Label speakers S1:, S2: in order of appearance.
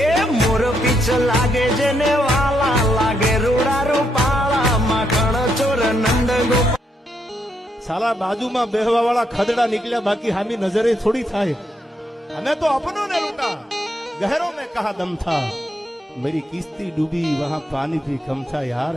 S1: એ મોર પીછ લાગે, જેને વાલા લાગે, રૂડા રૂપાળા માખણ ચોર નંદ ગોપાલ
S2: સાલા બાજુમાં બેહવા વાળા ખદડા નીકળ્યા, બાકી હામી નજરે થોડી થાય. અમે तो અપનો ને લૂટા. गहरों में कहा દમ થા. मेरी કિસ્તી डूबी વહા पानी ભી કમ થા यार